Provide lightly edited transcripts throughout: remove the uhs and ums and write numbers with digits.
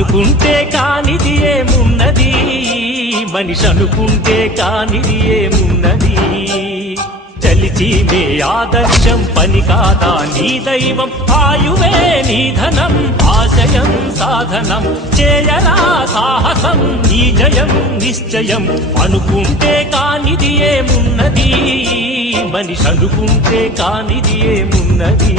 అనుకుంటే కానిది ఏమున్నది, మనిషి అనుకుంటే కానిది ఏమున్నది. చలిచి మే ఆదర్శం పని కాదా నీ దైవం, ఆయువే నీ ధనం ఆశయం సాధనం. చేయరా సాహసం నీ జయం నిశ్చయం. అనుకుంటే కానిది ఏమున్నది, మనిషి అనుకుంటే కానిది ఏమున్నది.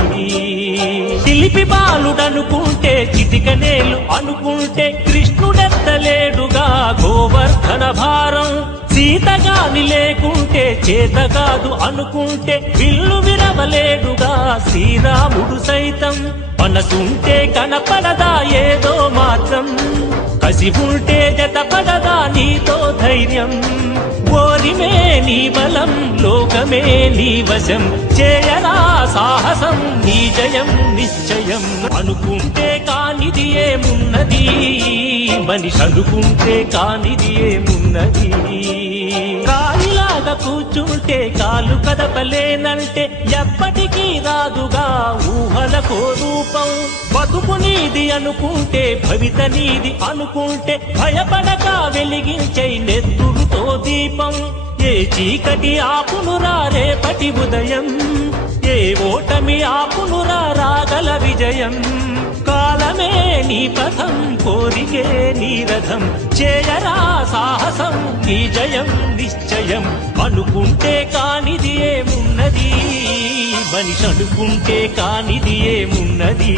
చిలిపి బాలుడనుకుంటే చిటికనేలు అనుకుంటే కృష్ణుడెత్తలేడుగా గోవర్ధన భారం. సీతగాని లేకుంటే చేత కాదు అనుకుంటే విల్లు విరవలేడుగా శ్రీరాముడు సైతం. మనసుంటే కనపడదా ఏదో మాత్రం, కసి ఉంటే జతపడదా నీతో ధైర్యం. ఓరిమే నీ బలం లోకమే నీ వశం, చేయరా సాహసం నీ జయం నిశ్చయం. అనుకుంటే కానిది ఏమున్నది, మనిషి అనుకుంటే కానిది ఏమున్నది. కాలిలాగా కూర్చుంటే కాలు కదపలేనంటే ఎప్పటికీ రాదుగా ఊహలకో రూపం. బతుకు నీది అనుకుంటే భవిత నీది అనుకుంటే భయపడక వెలిగించే నెత్తురుతో దీపం. ఏ చీకటి ఆపునురా రేపటి ఉదయం, ఏ ఓటమి ఆపునురా రాగల విజయం. కాలమే నీ పథం కోరికే నీ రథం, చేయరా సాహసం నీ జయం నిశ్చయం. అనుకుంటే కానిది ఏమున్నది, మనిషి అనుకుంటే కానిది ఏమున్నది.